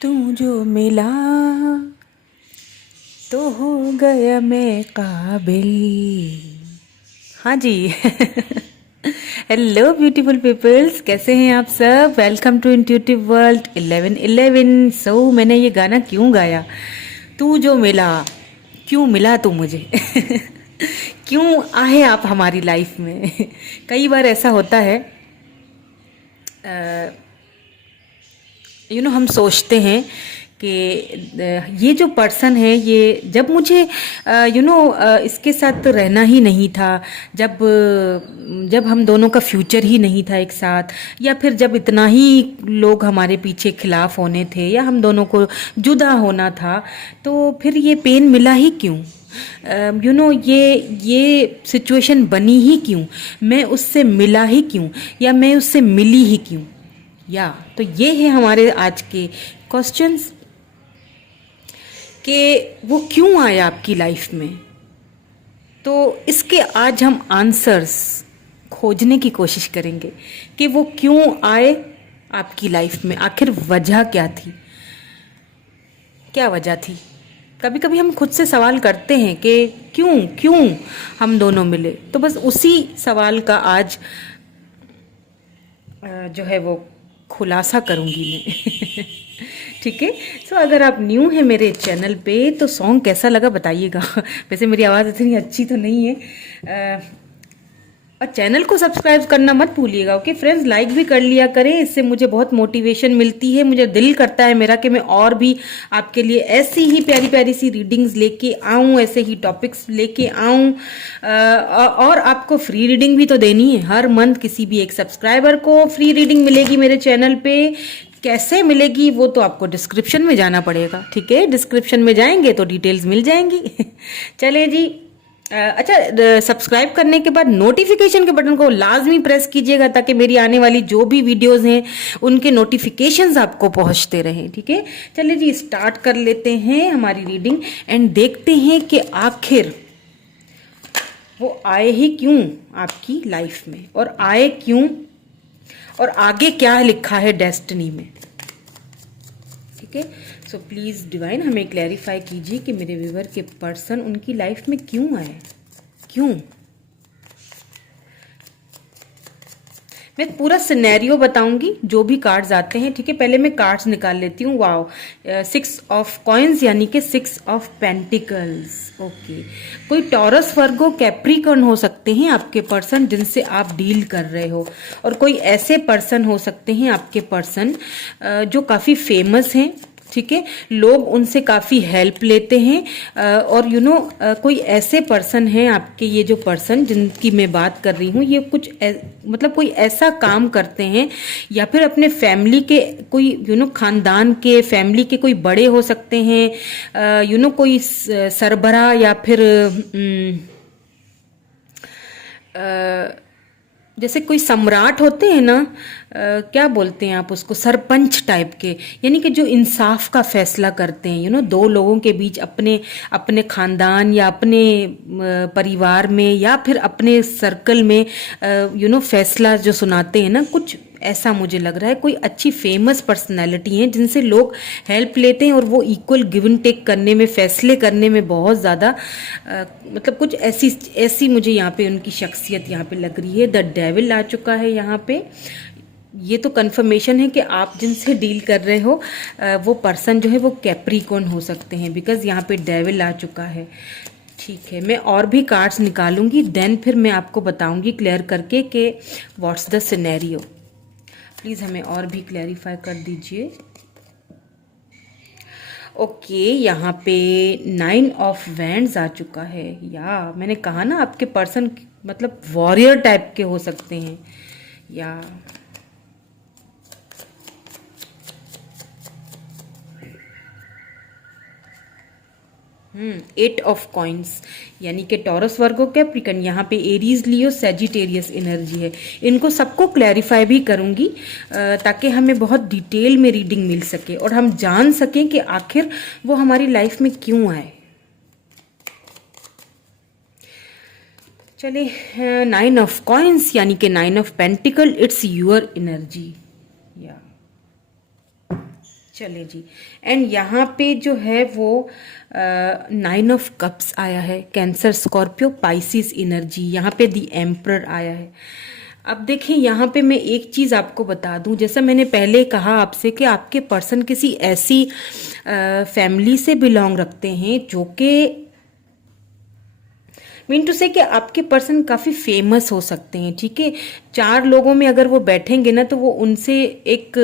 तू जो मिला तो हो गया मैं काबिल। हाँ जी। हेलो ब्यूटीफुल पीपल्स, कैसे हैं आप सब? Welcome to intuitive world 1111। मैंने ये गाना क्यों गाया? तू जो मिला, क्यों मिला तू मुझे? क्यों आए आप हमारी लाइफ में? कई बार ऐसा होता है, हम सोचते हैं कि ये जो पर्सन है, ये जब मुझे इसके साथ रहना ही नहीं था, जब हम दोनों का फ्यूचर ही नहीं था एक साथ, या फिर जब इतना ही लोग हमारे पीछे खिलाफ होने थे, या हम दोनों को जुदा होना था, तो फिर ये पेन मिला ही क्यों? ये सिचुएशन बनी ही क्यों? मैं उससे मिला ही क्यों, या मैं उससे मिली ही क्यों? तो ये है हमारे आज के क्वेश्चंस कि वो क्यों आया आपकी लाइफ में। तो इसके आज हम आंसर्स खोजने की कोशिश करेंगे कि वो क्यों आए आपकी लाइफ में, आखिर वजह क्या थी, क्या वजह थी। कभी कभी हम खुद से सवाल करते हैं कि क्यों क्यों हम दोनों मिले। तो बस उसी सवाल का आज जो है वो खुलासा करूंगी मैं। ठीक है। अगर आप न्यू हैं मेरे चैनल पे तो सॉन्ग कैसा लगा बताइएगा। वैसे मेरी आवाज़ इतनी अच्छी तो नहीं है। और चैनल को सब्सक्राइब करना मत भूलिएगा। ओके फ्रेंड्स, लाइक भी कर लिया करें, इससे मुझे बहुत मोटिवेशन मिलती है। मुझे दिल करता है मेरा कि मैं और भी आपके लिए ऐसी ही प्यारी प्यारी सी रीडिंग्स लेके आऊँ, ऐसे ही टॉपिक्स लेके आऊँ। और आपको फ्री रीडिंग भी तो देनी है। हर मंथ किसी भी एक सब्सक्राइबर को फ्री रीडिंग मिलेगी मेरे चैनल पे। कैसे मिलेगी वो तो आपको डिस्क्रिप्शन में जाना पड़ेगा। ठीक है, डिस्क्रिप्शन में जाएंगे तो डिटेल्स मिल जाएंगी। चले जी। अच्छा, सब्सक्राइब करने के बाद नोटिफिकेशन के बटन को लाजमी प्रेस कीजिएगा ताकि मेरी आने वाली जो भी वीडियोस हैं उनके नोटिफिकेशंस आपको पहुंचते रहें। ठीक है, चलिए जी स्टार्ट कर लेते हैं हमारी रीडिंग एंड देखते हैं कि आखिर वो आए ही क्यों आपकी लाइफ में, और आए क्यों, और आगे क्या लिखा है डेस्टिनी में। ठीक है, सो प्लीज़ डिवाइन हमें क्लैरिफाई कीजिए कि मेरे व्यूवर के पर्सन उनकी लाइफ में क्यों आए, क्यों। मैं पूरा सिनेरियो बताऊंगी जो भी कार्ड्स आते हैं। ठीक है, पहले मैं कार्ड्स निकाल लेती हूँ। वाओ, 6 ऑफ कॉइन्स यानी कि 6 ऑफ पेंटिकल्स। ओके, कोई टॉरस, वर्गो, कैप्रिकॉर्न हो सकते हैं आपके पर्सन जिनसे आप डील कर रहे हो, और कोई ऐसे पर्सन हो सकते हैं आपके पर्सन जो काफ़ी फेमस हैं। ठीक है, लोग उनसे काफ़ी हेल्प लेते हैं। और कोई ऐसे पर्सन हैं आपके, ये जो पर्सन जिनकी मैं बात कर रही हूँ, ये कुछ मतलब कोई ऐसा काम करते हैं, या फिर अपने फैमिली के कोई खानदान के, फैमिली के कोई बड़े हो सकते हैं। कोई सरबरा, या फिर जैसे कोई सम्राट होते हैं ना, क्या बोलते हैं आप उसको, सरपंच टाइप के, यानी कि जो इंसाफ का फैसला करते हैं। दो लोगों के बीच, अपने अपने खानदान या अपने परिवार में या फिर अपने सर्कल में फैसला जो सुनाते हैं ना, कुछ ऐसा मुझे लग रहा है। कोई अच्छी फेमस पर्सनैलिटी हैं जिनसे लोग हेल्प लेते हैं, और वो इक्वल गिव एंड टेक करने में, फैसले करने में बहुत ज़्यादा मतलब कुछ ऐसी ऐसी मुझे यहाँ पे उनकी शख्सियत यहाँ पे लग रही है। द डेविल आ चुका है यहाँ पे। ये तो कंफर्मेशन है कि आप जिनसे डील कर रहे हो वो पर्सन जो है वो कैप्रिकॉर्न हो सकते हैं, बिकॉज यहाँ पे डेविल आ चुका है। ठीक है, मैं और भी कार्ड्स निकालूंगी, देन फिर मैं आपको बताऊंगी क्लियर करके कि व्हाट्स द सिनेरियो। प्लीज़ हमें और भी क्लैरिफाई कर दीजिए। ओके, यहाँ पे 9 ऑफ वैंड्स आ चुका है। या मैंने कहा ना, आपके पर्सन मतलब वॉरियर टाइप के हो सकते हैं। या 8 ऑफ कॉइन्स यानी कि टॉरस, वर्गो, कैप्रिकन, यहाँ पे एरीज, लियो, सेजिटेरियस एनर्जी है। इनको सबको क्लैरिफाई भी करूंगी ताकि हमें बहुत डिटेल में रीडिंग मिल सके और हम जान सकें कि आखिर वो हमारी लाइफ में क्यों आए। चले, 9 ऑफ कॉइन्स यानी कि 9 of pentacle, it's your energy. या चले जी। एंड यहाँ पे जो है वो 9 ऑफ कप्स आया है, कैंसर स्कॉर्पियो पाइसिस एनर्जी। यहाँ पे दी एम्परर आया है। अब देखिए यहाँ पे मैं एक चीज़ आपको बता दूं, जैसा मैंने पहले कहा आपसे कि आपके पर्सन किसी ऐसी फैमिली से बिलोंग रखते हैं जो कि मीन टू से कि आपके पर्सन काफ़ी फेमस हो सकते हैं, ठीक है। 4 लोगों में अगर वो बैठेंगे ना तो वो उनसे एक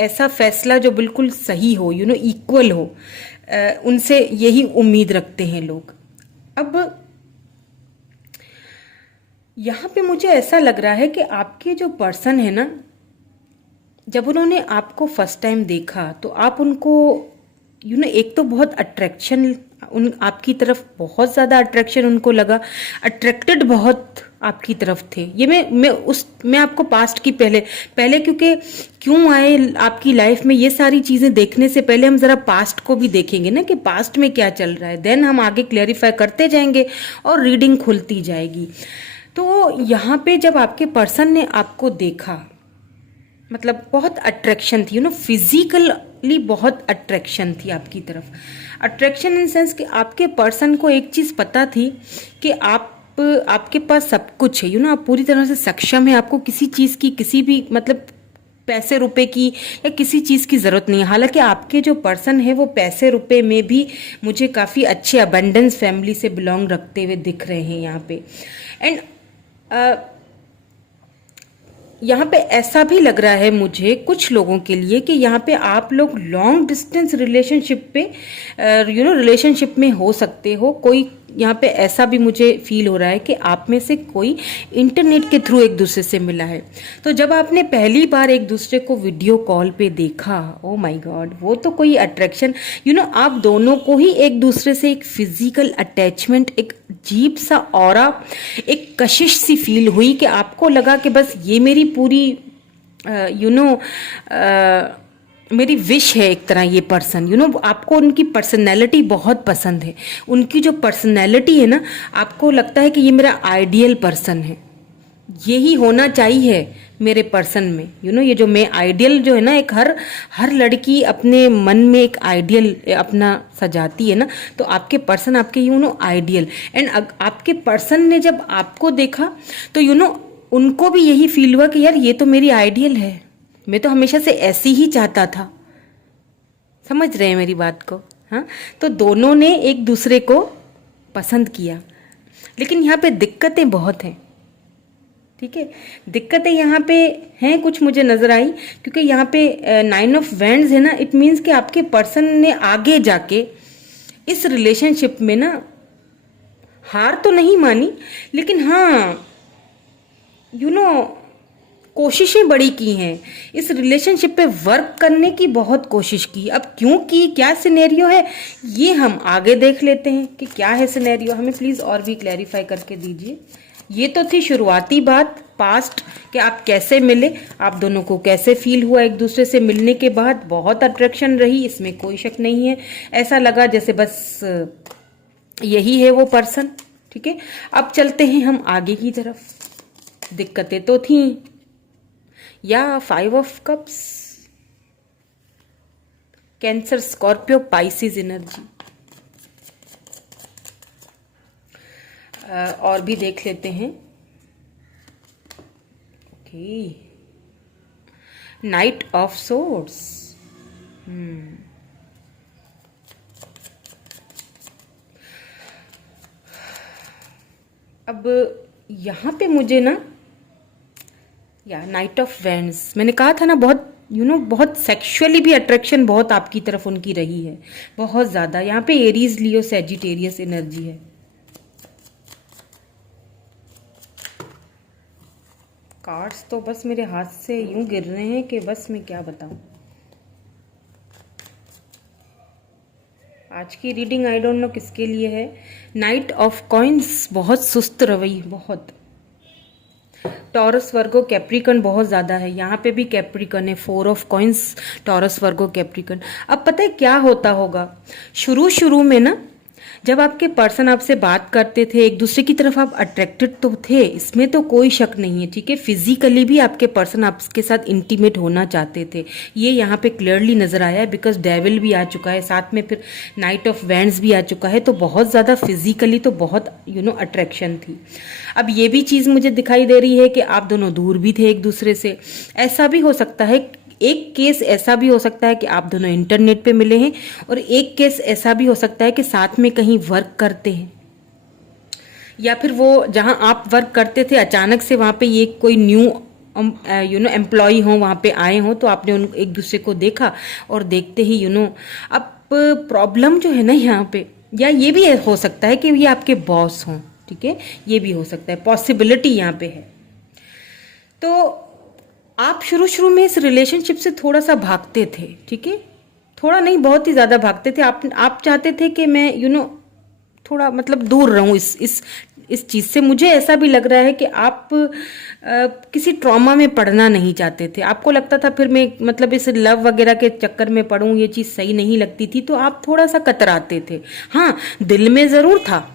ऐसा फैसला जो बिल्कुल सही हो, इक्वल हो, उनसे यही उम्मीद रखते हैं लोग। अब यहाँ पे मुझे ऐसा लग रहा है कि आपके जो पर्सन है ना, जब उन्होंने आपको फर्स्ट टाइम देखा तो आप उनको एक तो बहुत अट्रैक्शन उन आपकी तरफ, बहुत ज़्यादा अट्रैक्शन उनको लगा, अट्रैक्टेड बहुत आपकी तरफ थे। ये मैं आपको पास्ट की पहले क्यों आए आपकी लाइफ में, ये सारी चीज़ें देखने से पहले हम ज़रा पास्ट को भी देखेंगे ना कि पास्ट में क्या चल रहा है, देन हम आगे क्लैरिफाई करते जाएंगे और रीडिंग खुलती जाएगी। तो यहाँ पे जब आपके पर्सन ने आपको देखा, मतलब बहुत अट्रैक्शन थी, फिजिकली बहुत अट्रैक्शन थी आपकी तरफ। अट्रैक्शन इन सेंस कि आपके पर्सन को एक चीज़ पता थी कि आपके पास सब कुछ है, आप पूरी तरह से सक्षम है, आपको किसी चीज़ की, किसी भी मतलब पैसे रुपए की या किसी चीज़ की ज़रूरत नहीं है। हालांकि आपके जो पर्सन है वो पैसे रुपए में भी मुझे काफ़ी अच्छे अबंडेंस फैमिली से बिलोंग रखते हुए दिख रहे हैं यहाँ पे। एंड यहाँ पे ऐसा भी लग रहा है मुझे कुछ लोगों के लिए कि यहाँ पे आप लोग लॉन्ग डिस्टेंस रिलेशनशिप पे रिलेशनशिप में हो सकते हो। कोई यहाँ पे ऐसा भी मुझे फील हो रहा है कि आप में से कोई इंटरनेट के थ्रू एक दूसरे से मिला है। तो जब आपने पहली बार एक दूसरे को वीडियो कॉल पे देखा, ओ माय गॉड, वो तो कोई अट्रैक्शन, आप दोनों को ही एक दूसरे से एक फिजिकल अटैचमेंट, एक अजीब सा ऑरा, एक कशिश सी फील हुई कि आपको लगा कि बस ये मेरी पूरी मेरी विश है एक तरह। ये पर्सन आपको उनकी पर्सनैलिटी बहुत पसंद है। उनकी जो पर्सनैलिटी है ना, आपको लगता है कि ये मेरा आइडियल पर्सन है, यही होना चाहिए मेरे पर्सन में। ये जो मैं आइडियल जो है ना, एक हर लड़की अपने मन में एक आइडियल अपना सजाती है ना, तो आपके पर्सन आपके आइडियल। एंड आपके पर्सन ने जब आपको देखा तो उनको भी यही फील हुआ कि यार ये तो मेरी आइडियल है, मैं तो हमेशा से ऐसी ही चाहता था। समझ रहे हैं मेरी बात को? हाँ, तो दोनों ने एक दूसरे को पसंद किया, लेकिन यहाँ पे दिक्कतें बहुत हैं, ठीक है। दिक्कतें यहाँ पे हैं, कुछ मुझे नजर आई, क्योंकि यहाँ पे 9 ऑफ वैंड्स है ना, इट मीन्स कि आपके पर्सन ने आगे जाके इस रिलेशनशिप में ना हार तो नहीं मानी, लेकिन हाँ कोशिशें बड़ी की हैं, इस रिलेशनशिप पे वर्क करने की बहुत कोशिश की। अब क्यों की, क्या सिनेरियो है, ये हम आगे देख लेते हैं कि क्या है सिनेरियो। हमें प्लीज़ और भी क्लैरिफाई करके दीजिए। ये तो थी शुरुआती बात, पास्ट, कि आप कैसे मिले, आप दोनों को कैसे फील हुआ एक दूसरे से मिलने के बाद। बहुत अट्रैक्शन रही, इसमें कोई शक नहीं है। ऐसा लगा जैसे बस यही है वो पर्सन, ठीक है। अब चलते हैं हम आगे की तरफ। दिक्कतें तो थी, या 5 of cups, Cancer Scorpio Pisces energy. और भी देख लेते हैं। Okay, night of swords. अब यहाँ पे मुझे ना, या नाइट ऑफ वैंड्स, मैंने कहा था ना बहुत बहुत सेक्सुअली भी अट्रैक्शन बहुत आपकी तरफ उनकी रही है, बहुत ज़्यादा। यहाँ पे एरीज, लियो, सैजिटेरियस एनर्जी है। कार्ड्स तो बस मेरे हाथ से यूं गिर रहे हैं कि बस मैं क्या बताऊं। आज की रीडिंग आई डोंट नो किसके लिए है। नाइट ऑफ कॉइन्स, बहुत सुस्त रवैया, बहुत। टॉरस, वर्गो, कैप्रिकन बहुत ज़्यादा है। यहाँ पे भी कैप्रिकन है। 4 of coins, taurus, Virgo, Capricorn. अब पता है क्या होता होगा, शुरू में ना जब आपके पर्सन आपसे बात करते थे, एक दूसरे की तरफ आप अट्रैक्टेड तो थे, इसमें तो कोई शक नहीं है, ठीक है। फिजिकली भी आपके पर्सन आपके साथ इंटीमेट होना चाहते थे, ये यहाँ पे क्लियरली नजर आया है, बिकॉज डेविल भी आ चुका है, साथ में फिर नाइट ऑफ वैंड्स भी आ चुका है, तो बहुत ज़्यादा फिजिकली तो बहुत अट्रैक्शन थी। अब ये भी चीज़ मुझे दिखाई दे रही है कि आप दोनों दूर भी थे एक दूसरे से। ऐसा भी हो सकता है, एक केस ऐसा भी हो सकता है कि आप दोनों इंटरनेट पे मिले हैं, और एक केस ऐसा भी हो सकता है कि साथ में कहीं वर्क करते हैं, या फिर वो जहां आप वर्क करते थे अचानक से वहां पे ये कोई न्यू एम्प्लॉय हो, वहां पे आए हो, तो आपने उन एक दूसरे को देखा और देखते ही अब प्रॉब्लम जो है ना यहाँ पे, या ये भी हो सकता है कि ये आपके बॉस हों, ठीक है, ये भी हो सकता है, पॉसिबिलिटी यहाँ पे है। तो आप शुरू शुरू में इस रिलेशनशिप से थोड़ा सा भागते थे, ठीक है, थोड़ा नहीं बहुत ही ज़्यादा भागते थे। आप चाहते थे कि मैं थोड़ा मतलब दूर रहूं इस चीज़ से। मुझे ऐसा भी लग रहा है कि आप किसी ट्रॉमा में पड़ना नहीं चाहते थे। आपको लगता था फिर मैं मतलब इस लव वगैरह के चक्कर में पड़ूं, ये चीज़ सही नहीं लगती थी, तो आप थोड़ा सा कतराते थे। हाँ, दिल में ज़रूर था,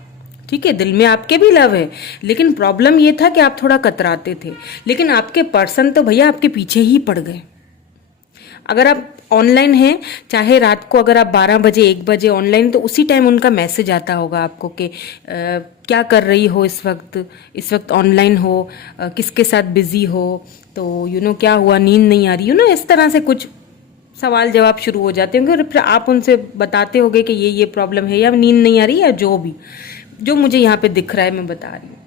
ठीक है, दिल में आपके भी लव है, लेकिन प्रॉब्लम ये था कि आप थोड़ा कतराते थे। लेकिन आपके पर्सन तो भैया आपके पीछे ही पड़ गए। अगर आप ऑनलाइन हैं, चाहे रात को अगर आप 12 बजे 1 बजे ऑनलाइन, तो उसी टाइम उनका मैसेज आता होगा आपको कि क्या कर रही हो इस वक्त ऑनलाइन हो, किसके साथ बिजी हो, तो क्या हुआ, नींद नहीं आ रही, इस तरह से कुछ सवाल जवाब शुरू हो जाते होंगे, और फिर आप उनसे बताते होगे कि ये प्रॉब्लम है, या नींद नहीं आ रही, या जो मुझे यहाँ पे दिख रहा है मैं बता रही हूँ।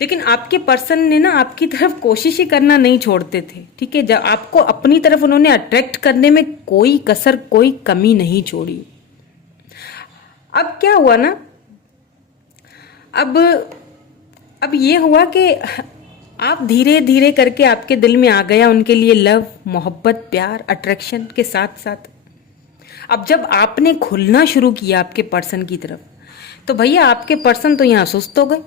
लेकिन आपके पर्सन ने ना आपकी तरफ कोशिश ही करना नहीं छोड़ते थे, ठीक है, जब आपको अपनी तरफ उन्होंने अट्रैक्ट करने में कोई कसर कोई कमी नहीं छोड़ी। अब क्या हुआ ना, अब ये हुआ कि आप धीरे धीरे करके आपके दिल में आ गया उनके लिए लव, मोहब्बत, प्यार, अट्रैक्शन के साथ साथ। अब जब आपने खुलना शुरू किया आपके पर्सन की तरफ, तो भैया आपके पर्सन तो यहाँ सुस्त हो गए,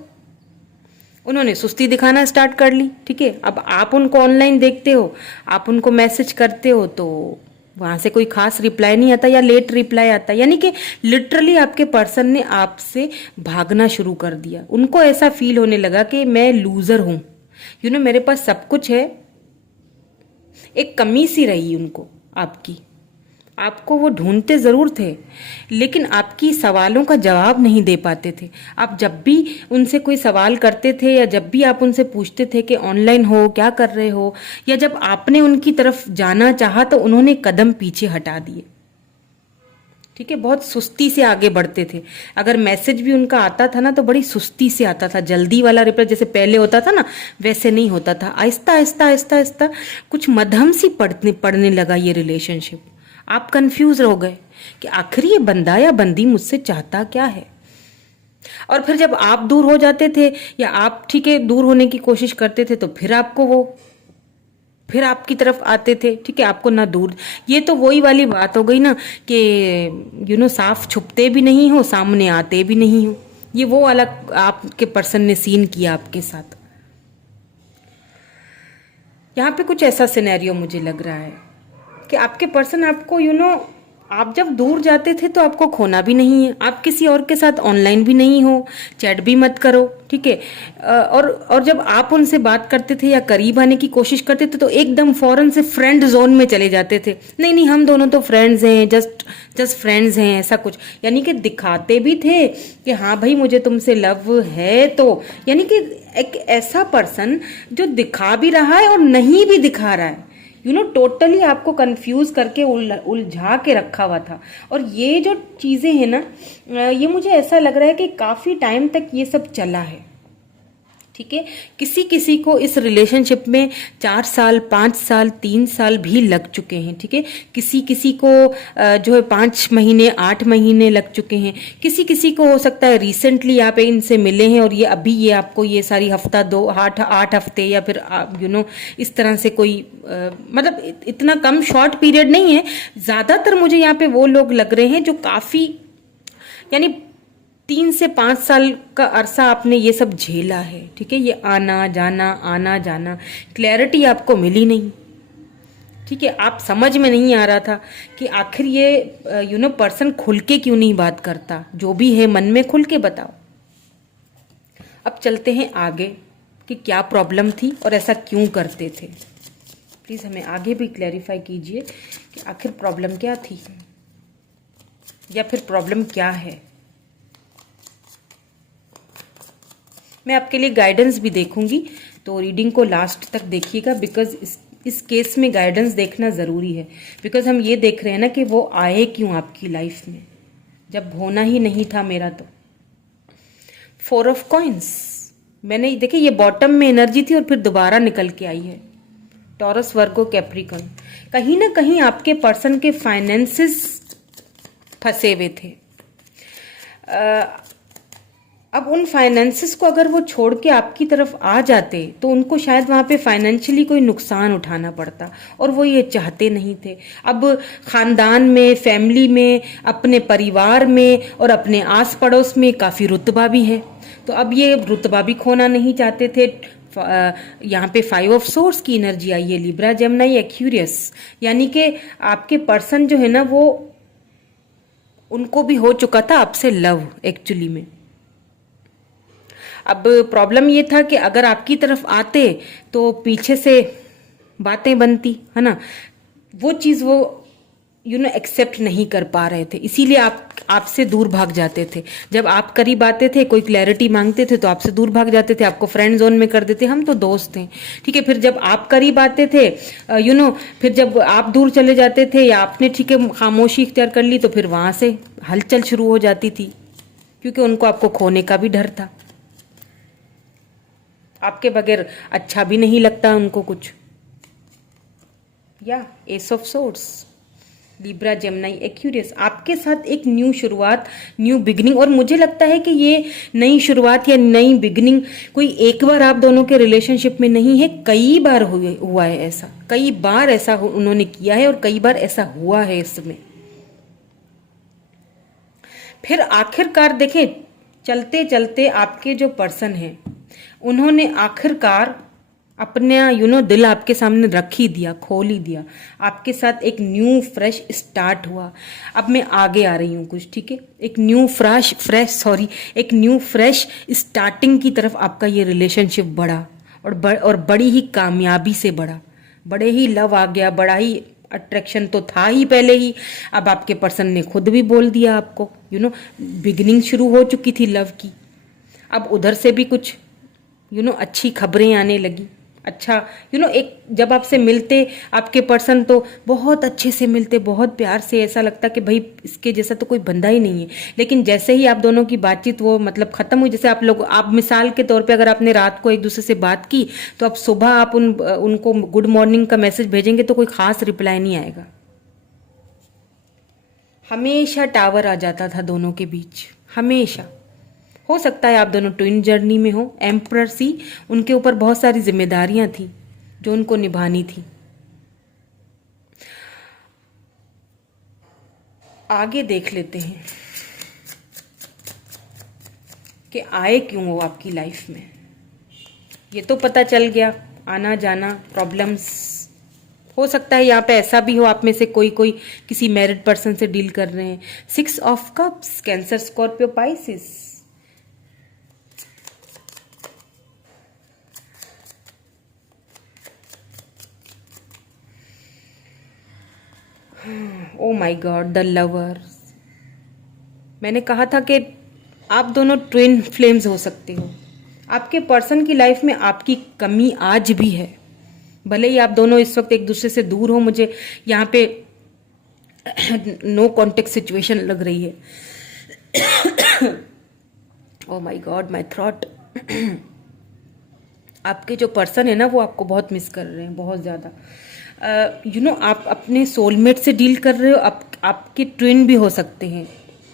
उन्होंने सुस्ती दिखाना स्टार्ट कर ली, ठीक है। अब आप उनको ऑनलाइन देखते हो, आप उनको मैसेज करते हो, तो वहां से कोई खास रिप्लाई नहीं आता, या लेट रिप्लाई आता, यानी कि लिटरली आपके पर्सन ने आपसे भागना शुरू कर दिया। उनको ऐसा फील होने लगा कि मैं लूजर हूं, मेरे पास सब कुछ है, एक कमी सी रही उनको आपको वो ढूंढते जरूर थे, लेकिन आपकी सवालों का जवाब नहीं दे पाते थे। आप जब भी उनसे कोई सवाल करते थे, या जब भी आप उनसे पूछते थे कि ऑनलाइन हो, क्या कर रहे हो, या जब आपने उनकी तरफ जाना चाहा, तो उन्होंने कदम पीछे हटा दिए, ठीक है, बहुत सुस्ती से आगे बढ़ते थे। अगर मैसेज भी उनका आता था ना, तो बड़ी सुस्ती से आता था, जल्दी वाला रिप्लाई जैसे पहले होता था ना, वैसे नहीं होता था, आहिस्ता आहिस्ता आहिस्ता आहिस्ता कुछ मध्यम सी पड़ने लगा ये रिलेशनशिप। आप कंफ्यूज हो गए कि आखिर ये बंदा या बंदी मुझसे चाहता क्या है। और फिर जब आप दूर हो जाते थे, या आप ठीक है दूर होने की कोशिश करते थे, तो फिर आपकी तरफ आते थे, ठीक है, आपको ना दूर। ये तो वही वाली बात हो गई ना कि साफ छुपते भी नहीं हो, सामने आते भी नहीं हो। ये वो वाला आपके पर्सन ने सीन किया आपके साथ। यहाँ पे कुछ ऐसा सिनेरियो मुझे लग रहा है कि आपके पर्सन आपको आप जब दूर जाते थे तो आपको खोना भी नहीं है, आप किसी और के साथ ऑनलाइन भी नहीं हो, चैट भी मत करो, ठीक है, और जब आप उनसे बात करते थे या करीब आने की कोशिश करते थे, तो एकदम फौरन से फ्रेंड जोन में चले जाते थे। नहीं हम दोनों तो फ्रेंड्स हैं, जस्ट फ्रेंड्स हैं, ऐसा कुछ, यानी कि दिखाते भी थे कि हाँ भाई मुझे तुमसे लव है, तो यानी कि एक ऐसा पर्सन जो दिखा भी रहा है और नहीं भी दिखा रहा है, टोटली आपको कंफ्यूज करके उलझा के रखा हुआ था। और ये जो चीजें हैं ना, ये मुझे ऐसा लग रहा है कि काफी टाइम तक ये सब चला है, ठीक है। किसी किसी को इस रिलेशनशिप में 4 साल 5 साल 3 साल भी लग चुके हैं, ठीक है। किसी किसी को जो है 5 महीने 8 महीने लग चुके हैं। किसी किसी को हो सकता है रिसेंटली आप इनसे मिले हैं, और ये अभी ये आपको ये सारी हफ्ता 8 हफ्ते, या फिर इस तरह से कोई मतलब इतना कम शॉर्ट पीरियड नहीं है। ज्यादातर मुझे यहाँ पे वो लोग लग रहे हैं जो काफी यानी 3 से 5 साल का अरसा आपने ये सब झेला है, ठीक है। ये आना जाना, क्लैरिटी आपको मिली नहीं, ठीक है, आप समझ में नहीं आ रहा था कि आखिर ये पर्सन खुल के क्यों नहीं बात करता, जो भी है मन में खुल के बताओ। अब चलते हैं आगे कि क्या प्रॉब्लम थी और ऐसा क्यों करते थे। प्लीज़ हमें आगे भी क्लैरिफाई कीजिए कि आखिर प्रॉब्लम क्या थी या फिर प्रॉब्लम क्या है। मैं आपके लिए गाइडेंस भी देखूंगी, तो रीडिंग को लास्ट तक देखिएगा, बिकॉज इस केस में गाइडेंस देखना ज़रूरी है। बिकॉज हम ये देख रहे हैं ना कि वो आए क्यों आपकी लाइफ में, जब होना ही नहीं था मेरा। तो 4 ऑफ कॉइंस मैंने देखिए, ये बॉटम में एनर्जी थी और फिर दोबारा निकल के आई है। टॉरस, वर्गो, कैप्रिकॉर्न, कहीं ना कहीं आपके पर्सन के फाइनेंसेस फंसे हुए थे। अब उन फाइनेंसेस को अगर वो छोड़ के आपकी तरफ आ जाते तो उनको शायद वहाँ पे फाइनेंशियली कोई नुकसान उठाना पड़ता, और वो ये चाहते नहीं थे। अब खानदान में, फैमिली में, अपने परिवार में और अपने आस पड़ोस में काफ़ी रुतबा भी है, तो अब ये रुतबा भी खोना नहीं चाहते थे। यहाँ पे 5 ऑफ सोर्स की एनर्जी आई है, लिब्रा, जेमिनी, एक्वेरियस, यानी कि आपके पर्सन जो है ना, वो उनको भी हो चुका था आपसे लव एक्चुअली में। अब प्रॉब्लम ये था कि अगर आपकी तरफ आते तो पीछे से बातें बनती है ना, वो चीज़ वो एक्सेप्ट नहीं कर पा रहे थे, इसीलिए आपसे दूर भाग जाते थे। जब आप करीब आते थे, कोई क्लैरिटी मांगते थे तो आपसे दूर भाग जाते थे, आपको फ्रेंड जोन में कर देते, हम तो दोस्त हैं, ठीक है। फिर जब आप करीब आते थे, फिर जब आप दूर चले जाते थे या आपने ठीक है खामोशी इख्तियार कर ली, तो फिर वहां से हलचल शुरू हो जाती थी, क्योंकि उनको आपको खोने का भी डर था। आपके बगैर अच्छा भी नहीं लगता उनको कुछ। या S of swords, Libra, Gemini, Aquarius, आपके साथ एक न्यू शुरुआत, न्यू बिगनिंग। और मुझे लगता है कि ये नई शुरुआत या नई बिगनिंग कोई एक बार आप दोनों के रिलेशनशिप में नहीं है, कई बार हुआ है ऐसा, कई बार ऐसा उन्होंने किया है और कई बार ऐसा हुआ है इसमें। फिर आखिरकार देखें, चलते चलते आपके जो पर्सन है उन्होंने आखिरकार अपना दिल आपके सामने रख ही दिया, खोल ही दिया, आपके साथ एक न्यू फ्रेश स्टार्ट हुआ। अब मैं आगे आ रही हूँ कुछ, ठीक है, एक न्यू फ्रेश स्टार्टिंग की तरफ आपका ये रिलेशनशिप बढ़ा, और बड़ी ही कामयाबी से बढ़ा, बड़े ही लव आ गया, बड़ा ही अट्रैक्शन तो था ही पहले ही। अब आपके पर्सन ने खुद भी बोल दिया आपको, बिगिनिंग शुरू हो चुकी थी लव की। अब उधर से भी कुछ अच्छी खबरें आने लगी। अच्छा, एक जब आपसे मिलते आपके पर्सन तो बहुत अच्छे से मिलते, बहुत प्यार से, ऐसा लगता कि भाई इसके जैसा तो कोई बंदा ही नहीं है। लेकिन जैसे ही आप दोनों की बातचीत वो मतलब खत्म हुई, जैसे आप मिसाल के तौर पे अगर आपने रात को एक दूसरे से बात की, तो अब सुबह आप उनको गुड मॉर्निंग का मैसेज भेजेंगे तो कोई खास रिप्लाई नहीं आएगा। हमेशा टावर आ जाता था दोनों के बीच, हमेशा। हो सकता है आप दोनों ट्विन जर्नी में हो। एम्परर सी, उनके ऊपर बहुत सारी जिम्मेदारियां थी जो उनको निभानी थी। आगे देख लेते हैं कि आए क्यों वो आपकी लाइफ में। ये तो पता चल गया, आना जाना, प्रॉब्लम्स। हो सकता है यहाँ पे ऐसा भी हो आप में से कोई किसी मैरिड पर्सन से डील कर रहे हैं। 6 of cups, Cancer, Scorpio, Pisces. Oh my God, the lovers. मैंने कहा था कि आप दोनों ट्विन फ्लेम्स हो सकते हो। आपके पर्सन की लाइफ में आपकी कमी आज भी है, भले ही आप दोनों इस वक्त एक दूसरे से दूर हो। मुझे यहाँ पे नो कॉन्टेक्ट सिचुएशन लग रही है। ओ माई गॉड, माई थ्रॉट। आपके जो पर्सन है ना, वो आपको बहुत मिस कर रहे हैं, बहुत ज़्यादा। आप अपने सोलमेट से डील कर रहे हो, आपके ट्विन भी हो सकते हैं,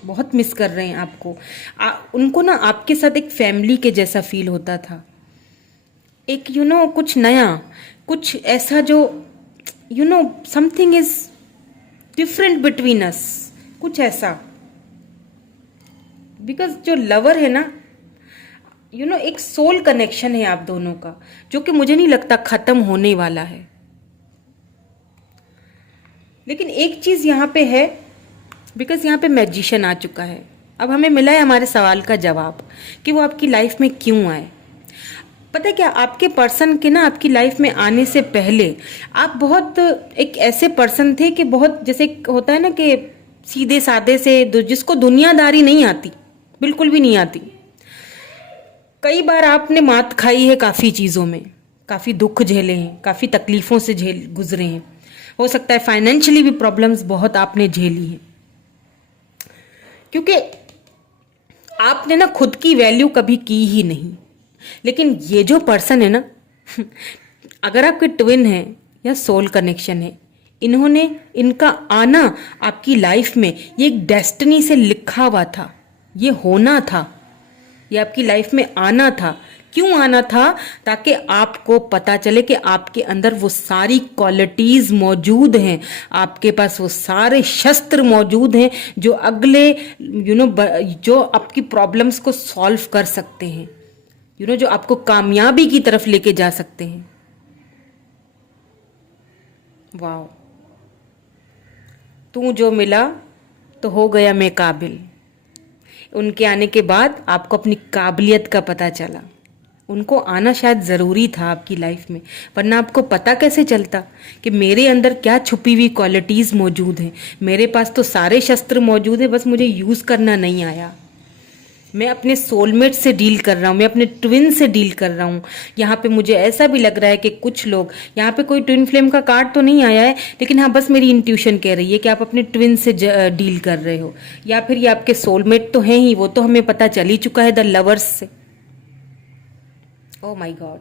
बहुत मिस कर रहे हैं आपको। उनको ना आपके साथ एक फैमिली के जैसा फील होता था, एक कुछ नया, कुछ ऐसा जो something is different between us, कुछ ऐसा। बिकॉज जो लवर है ना, एक सोल कनेक्शन है आप दोनों का, जो कि मुझे नहीं लगता खत्म होने वाला है। लेकिन एक चीज़ यहाँ पे है, बिकॉज यहाँ पे मैजिशियन आ चुका है। अब हमें मिला है हमारे सवाल का जवाब कि वो आपकी लाइफ में क्यों आए। पता है क्या, आपके पर्सन के ना आपकी लाइफ में आने से पहले आप बहुत एक ऐसे पर्सन थे कि बहुत, जैसे होता है ना कि सीधे साधे से, जिसको दुनियादारी नहीं आती, बिल्कुल भी नहीं आती। कई बार आपने मात खाई है काफ़ी चीज़ों में, काफ़ी दुख झेले हैं, काफ़ी तकलीफ़ों से गुजरे हैं। हो सकता है फाइनेंशियली भी प्रॉब्लम्स बहुत आपने झेली हैं, क्योंकि आपने ना खुद की वैल्यू कभी की ही नहीं। लेकिन ये जो पर्सन है ना, अगर आपके ट्विन है या सोल कनेक्शन है, इनका आना आपकी लाइफ में ये एक डेस्टिनी से लिखा हुआ था, ये होना था, ये आपकी लाइफ में आना था। क्यों आना था? ताकि आपको पता चले कि आपके अंदर वो सारी क्वालिटीज मौजूद हैं, आपके पास वो सारे शस्त्र मौजूद हैं जो अगले जो आपकी प्रॉब्लम्स को सॉल्व कर सकते हैं, जो आपको कामयाबी की तरफ लेके जा सकते हैं। वाह, तू जो मिला तो हो गया मैं काबिल। उनके आने के बाद आपको अपनी काबिलियत का पता चला। उनको आना शायद ज़रूरी था आपकी लाइफ में, वरना आपको पता कैसे चलता कि मेरे अंदर क्या छुपी हुई क्वालिटीज़ मौजूद हैं। मेरे पास तो सारे शस्त्र मौजूद हैं, बस मुझे यूज़ करना नहीं आया। मैं अपने सोलमेट से डील कर रहा हूँ, मैं अपने ट्विन से डील कर रहा हूँ। यहाँ पे मुझे ऐसा भी लग रहा है कि कुछ लोग, यहाँ पे कोई ट्विन फ्लेम का कार्ड तो नहीं आया है, लेकिन हाँ बस मेरी इंट्यूशन कह रही है कि आप अपने ट्विन से डील कर रहे हो, या फिर ये आपके सोलमेट तो हैं ही, वो तो हमें पता चल ही चुका है द लवर्स से। ओह माय गॉड,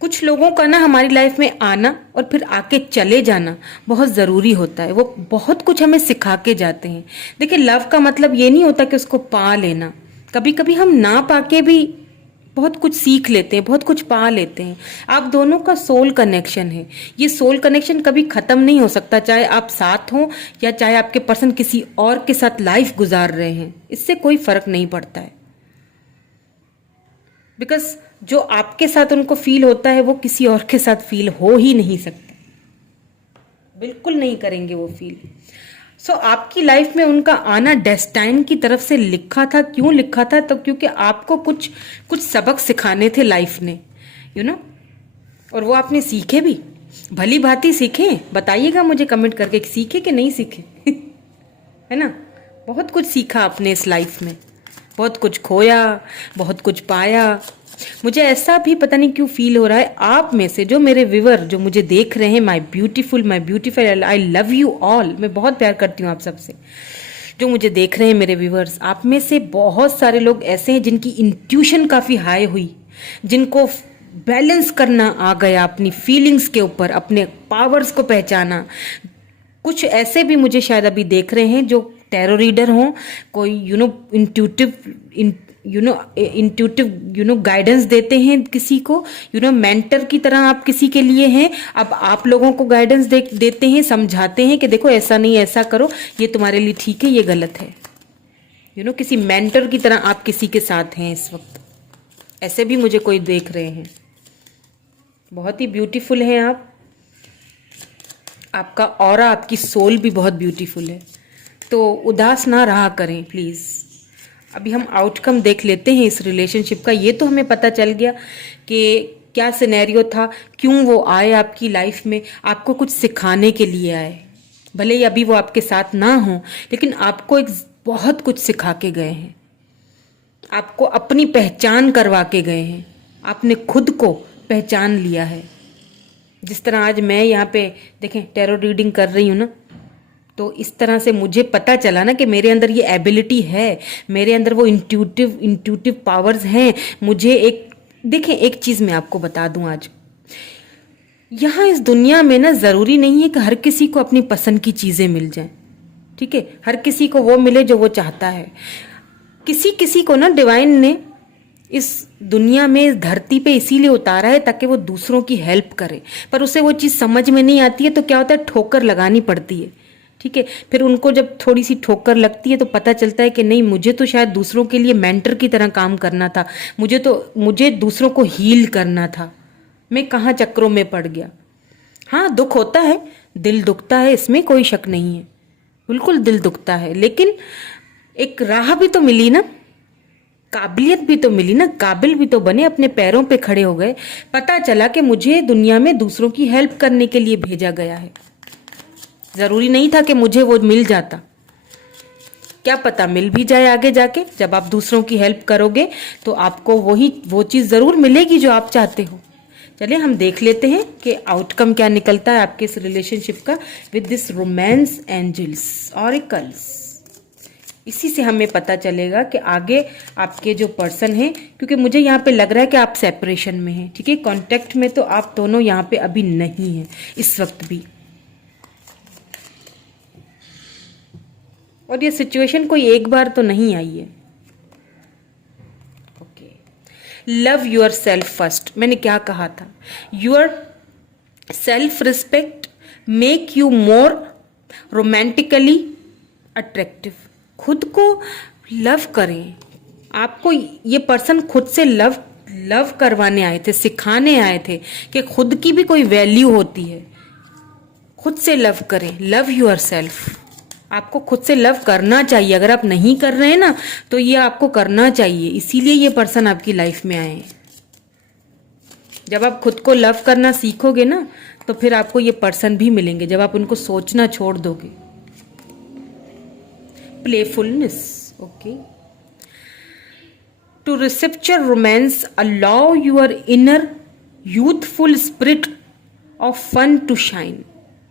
कुछ लोगों का ना हमारी लाइफ में आना और फिर आके चले जाना बहुत ज़रूरी होता है। वो बहुत कुछ हमें सिखा के जाते हैं। देखिए, लव का मतलब ये नहीं होता कि उसको पा लेना। कभी कभी हम ना पाके भी बहुत कुछ सीख लेते हैं, बहुत कुछ पा लेते हैं। आप दोनों का सोल कनेक्शन है, ये सोल कनेक्शन कभी ख़त्म नहीं हो सकता, चाहे आप साथ हों या चाहे आपके पर्सन किसी और के साथ लाइफ गुजार रहे हैं, इससे कोई फ़र्क नहीं पड़ता है। बिकॉज जो आपके साथ उनको फील होता है वो किसी और के साथ फील हो ही नहीं सकता, बिल्कुल नहीं करेंगे वो फील। सो आपकी लाइफ में उनका आना डेस्टाइन की तरफ से लिखा था। क्यों लिखा था? तो क्योंकि आपको कुछ कुछ सबक सिखाने थे लाइफ ने, और वो आपने सीखे भी, भली भांति सीखे। बताइएगा मुझे कमेंट करके सीखे कि नहीं सीखे। है ना, बहुत कुछ सीखा आपने इस लाइफ में, बहुत कुछ खोया, बहुत कुछ पाया। मुझे ऐसा भी पता नहीं क्यों फील हो रहा है, आप में से जो मेरे व्यूअर जो मुझे देख रहे हैं, my beautiful, I love you all, मैं बहुत प्यार करती हूँ आप सबसे। जो मुझे देख रहे हैं मेरे व्यूअर्स, आप में से बहुत सारे लोग ऐसे हैं जिनकी इंट्यूशन काफ़ी हाई हुई, जिनको बैलेंस करना आ गया अपनी फीलिंग्स के ऊपर, अपने पावर्स को पहचाना। कुछ ऐसे भी मुझे शायद अभी देख रहे हैं जो टैरो रीडर हों, कोई इंट्यूटिव गाइडेंस देते हैं किसी को, मेंटर की तरह आप किसी के लिए हैं। अब आप लोगों को गाइडेंस देते हैं, समझाते हैं कि देखो ऐसा नहीं, ऐसा करो, ये तुम्हारे लिए ठीक है, ये गलत है। किसी मेंटर की तरह आप किसी के साथ हैं इस वक्त। ऐसे भी मुझे कोई देख रहे हैं। बहुत ही ब्यूटीफुल हैं आप, आपका ऑरा, आपकी सोल भी बहुत ब्यूटीफुल है। तो उदास ना रहा करें प्लीज़। अभी हम आउटकम देख लेते हैं इस रिलेशनशिप का। ये तो हमें पता चल गया कि क्या सिनेरियो था, क्यों वो आए आपकी लाइफ में, आपको कुछ सिखाने के लिए आए। भले ही अभी वो आपके साथ ना हो, लेकिन आपको एक बहुत कुछ सिखा के गए हैं, आपको अपनी पहचान करवा के गए हैं, आपने खुद को पहचान लिया है। जिस तरह आज मैं यहाँ पे देखें टैरो रीडिंग कर रही हूँ ना, तो इस तरह से मुझे पता चला ना कि मेरे अंदर ये एबिलिटी है, मेरे अंदर वो इंट्यूटिव पावर्स हैं। मुझे देखें एक चीज़ मैं आपको बता दूं, आज यहाँ इस दुनिया में ना ज़रूरी नहीं है कि हर किसी को अपनी पसंद की चीज़ें मिल जाएं, ठीक है? हर किसी को वो मिले जो वो चाहता है। किसी को ना डिवाइन ने इस दुनिया में, इस धरती पे इसीलिए उतारा है ताकि वो दूसरों की हेल्प करे, पर उसे वो चीज़ समझ में नहीं आती है, तो क्या होता है, ठोकर लगानी पड़ती है, ठीक है? फिर उनको जब थोड़ी सी ठोकर लगती है तो पता चलता है कि नहीं, मुझे तो शायद दूसरों के लिए मेंटर की तरह काम करना था, मुझे दूसरों को हील करना था, मैं कहाँ चक्रों में पड़ गया। हाँ, दुख होता है, दिल दुखता है, इसमें कोई शक नहीं है, बिल्कुल दिल दुखता है, लेकिन एक राह भी तो मिली ना, काबिलियत भी तो मिली ना, काबिल भी तो बने, अपने पैरों पे खड़े हो गए। पता चला कि मुझे दुनिया में दूसरों की हेल्प करने के लिए भेजा गया है। जरूरी नहीं था कि मुझे वो मिल जाता, क्या पता मिल भी जाए आगे जाके। जब आप दूसरों की हेल्प करोगे तो आपको वो चीज़ ज़रूर मिलेगी जो आप चाहते हो। चलिए हम देख लेते हैं कि आउटकम क्या निकलता है आपके इस रिलेशनशिप का with this romance angels oracles. इसी से हमें पता चलेगा कि आगे आपके जो पर्सन हैं, क्योंकि मुझे यहाँ पे लग रहा है कि आप सेपरेशन में हैं, ठीक है, कांटेक्ट में तो आप दोनों यहाँ पे अभी नहीं हैं इस वक्त भी। और ये सिचुएशन कोई एक बार तो नहीं आई है। Okay, love your self first. मैंने क्या कहा था, your self respect make you more romantically attractive. खुद को लव करें। आपको ये पर्सन खुद से लव करवाने आए थे, सिखाने आए थे कि खुद की भी कोई वैल्यू होती है। खुद से लव करें, लव योर सेल्फ। आपको खुद से लव करना चाहिए। अगर आप नहीं कर रहे हैं ना, तो ये आपको करना चाहिए, इसीलिए ये पर्सन आपकी लाइफ में आए हैं। जब आप खुद को लव करना सीखोगे ना, तो फिर आपको ये पर्सन भी मिलेंगे, जब आप उनको सोचना छोड़ दोगे। Playfulness, okay, to receptor romance allow your inner youthful spirit of fun to shine.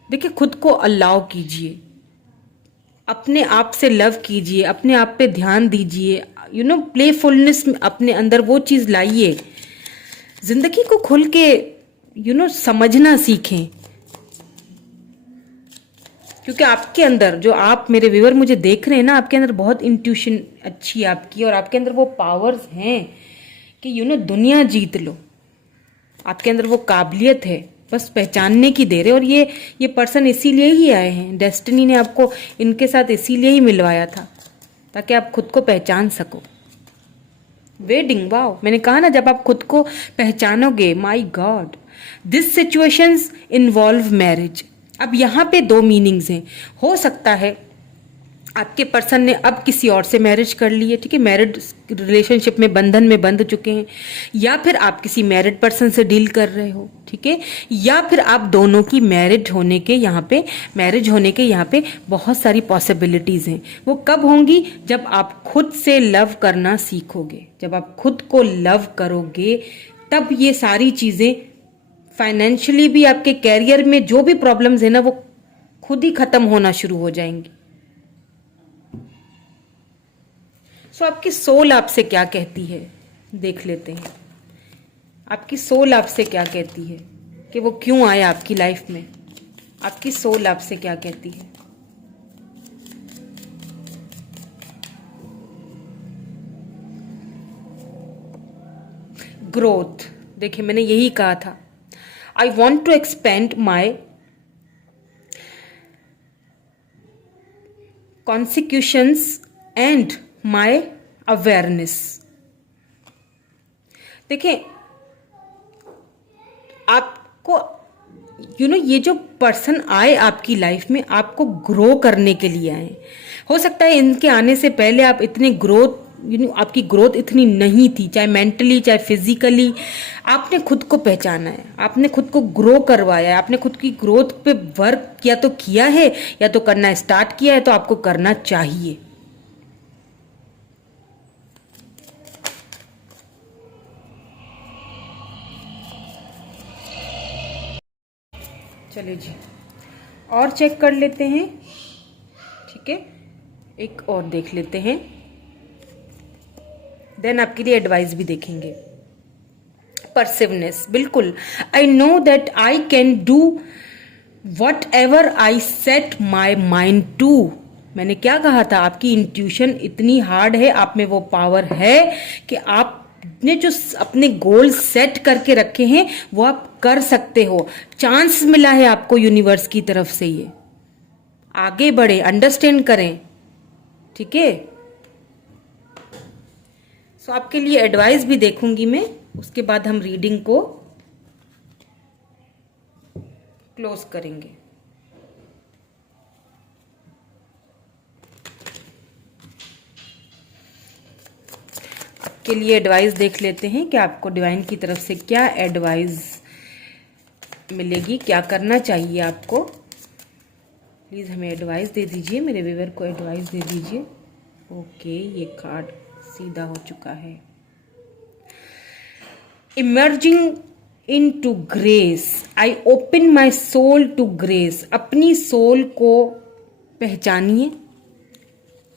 देखिए, खुद को अलाउ कीजिए, अपने आप से लव कीजिए, अपने आप पे ध्यान दीजिए, प्लेफुलनेस में अपने अंदर वो चीज़ लाइए। जिंदगी को खुल के समझना सीखें, क्योंकि आपके अंदर जो आप मेरे व्यूअर मुझे देख रहे हैं ना, आपके अंदर बहुत इंट्यूशन अच्छी है आपकी, और आपके अंदर वो पावर्स हैं कि दुनिया जीत लो। आपके अंदर वो काबिलियत है, बस पहचानने की देर है। और ये पर्सन इसीलिए ही आए हैं, डेस्टिनी ने आपको इनके साथ इसीलिए ही मिलवाया था, ताकि आप खुद को पहचान सको। वेडिंग, वाओ, मैंने कहा ना, जब आप खुद को पहचानोगे, my god, this situations involve marriage. अब यहाँ पे दो मीनिंग्स हैं। हो सकता है आपके पर्सन ने अब किसी और से मैरिज कर ली है, ठीक है, मैरिड रिलेशनशिप में, बंधन में बंध चुके हैं, या फिर आप किसी मैरिड पर्सन से डील कर रहे हो, ठीक है, या फिर आप दोनों की मैरिज होने के यहाँ पे बहुत सारी पॉसिबिलिटीज हैं। वो कब होंगी, जब आप खुद से लव करना सीखोगे। जब आप खुद को लव करोगे, तब ये सारी चीजें, फाइनेंशियली भी, आपके कैरियर में जो भी प्रॉब्लम्स है ना, वो खुद ही खत्म होना शुरू हो जाएंगी। सो आपकी सोल आपसे क्या कहती है, देख लेते हैं। आपकी सोल आपसे क्या कहती है कि वो क्यों आया आपकी लाइफ में। आपकी सोल आपसे क्या कहती है। ग्रोथ, देखिए मैंने यही कहा था, I want to expand my consciousness and my awareness. देखिए, आपको ये जो पर्सन आए आपकी लाइफ में, आपको ग्रो करने के लिए आए। हो सकता है इनके आने से पहले आप इतने आपकी ग्रोथ इतनी नहीं थी, चाहे मेंटली चाहे फिजिकली। आपने खुद को पहचाना है, आपने खुद को ग्रो करवाया है, आपने खुद की ग्रोथ पे वर्क किया तो किया है, या तो करना स्टार्ट किया है, तो आपको करना चाहिए। चलिए जी, और चेक कर लेते हैं, ठीक है, एक और देख लेते हैं, देन आपके लिए एडवाइस भी देखेंगे। परसिवनेस, बिल्कुल, I know that I can do whatever I set my mind to. मैंने क्या कहा था, आपकी इंट्यूशन इतनी हार्ड है, आप में वो पावर है कि आपने जो अपने गोल सेट करके रखे हैं वो आप कर सकते हो। चांस मिला है आपको यूनिवर्स की तरफ से, ये आगे बढ़े, अंडरस्टैंड करें, ठीक है। सो आपके लिए एडवाइस भी देखूंगी मैं, उसके बाद हम रीडिंग को क्लोज करेंगे। इसके लिए एडवाइस देख लेते हैं कि आपको डिवाइन की तरफ से क्या एडवाइस मिलेगी, क्या करना चाहिए आपको। प्लीज़ हमें एडवाइस दे दीजिए, मेरे व्यूअर को एडवाइस दे दीजिए। ओके, ये कार्ड सीधा हो चुका है। Emerging into grace, I open my soul to grace. अपनी सोल को पहचानिए,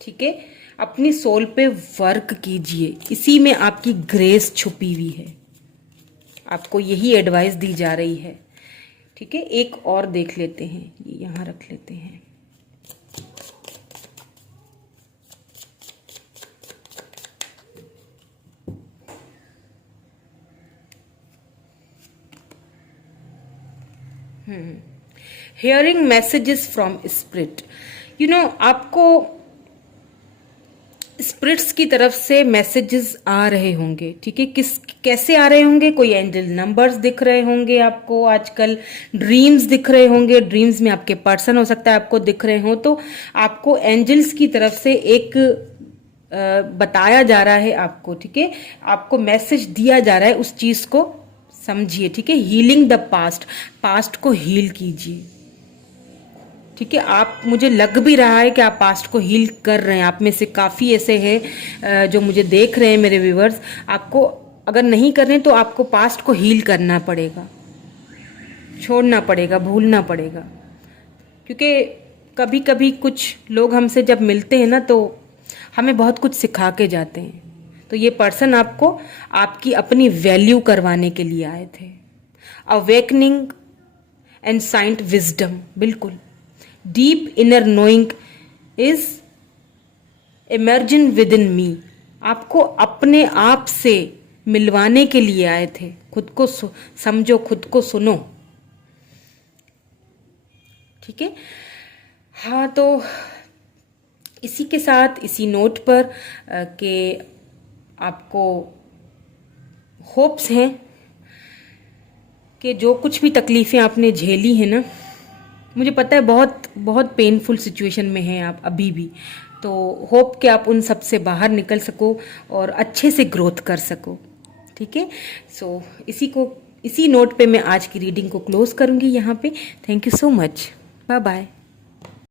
ठीक है, अपनी सोल पे वर्क कीजिए, इसी में आपकी ग्रेस छुपी हुई है। आपको यही एडवाइस दी जा रही है, ठीक है। एक और देख लेते हैं, ये यहाँ रख लेते हैं। Hearing messages from spirit, you know, आपको स्पिरिट्स की तरफ से मैसेजेस आ रहे होंगे, ठीक है। कैसे आ रहे होंगे? कोई एंजल नंबर्स दिख रहे होंगे आपको, आजकल ड्रीम्स दिख रहे होंगे, ड्रीम्स में आपके पर्सन हो सकता है आपको दिख रहे हो, तो आपको एंजल्स की तरफ से एक बताया जा रहा है आपको, ठीक है, आपको मैसेज दिया जा रहा है, उस चीज को समझिए, ठीक है। हीलिंग द पास्ट, पास्ट को हील कीजिए, ठीक है। आप, मुझे लग भी रहा है कि आप पास्ट को हील कर रहे हैं। आप में से काफ़ी ऐसे हैं जो मुझे देख रहे हैं, मेरे व्यूवर्स। आपको अगर नहीं कर रहे हैं तो आपको पास्ट को हील करना पड़ेगा, छोड़ना पड़ेगा, भूलना पड़ेगा, क्योंकि कभी कभी कुछ लोग हमसे जब मिलते हैं ना तो हमें बहुत कुछ सिखा के जाते हैं। तो ये पर्सन आपको आपकी अपनी वैल्यू करवाने के लिए आए थे। अवेकनिंग एंड साइंट विजडम, बिल्कुल। Deep inner knowing is emerging within me, आपको अपने आप से मिलवाने के लिए आए थे। खुद को समझो, खुद को सुनो, ठीक है। हाँ, तो इसी के साथ, इसी नोट पर कि आपको होप्स हैं कि जो कुछ भी तकलीफ़ें आपने झेली हैं ना, मुझे पता है बहुत बहुत पेनफुल सिचुएशन में हैं आप अभी भी, तो होप कि आप उन सब से बाहर निकल सको और अच्छे से ग्रोथ कर सको, ठीक है। सो इसी नोट पे मैं आज की रीडिंग को क्लोज करूँगी यहाँ पे। Thank you so much, bye bye.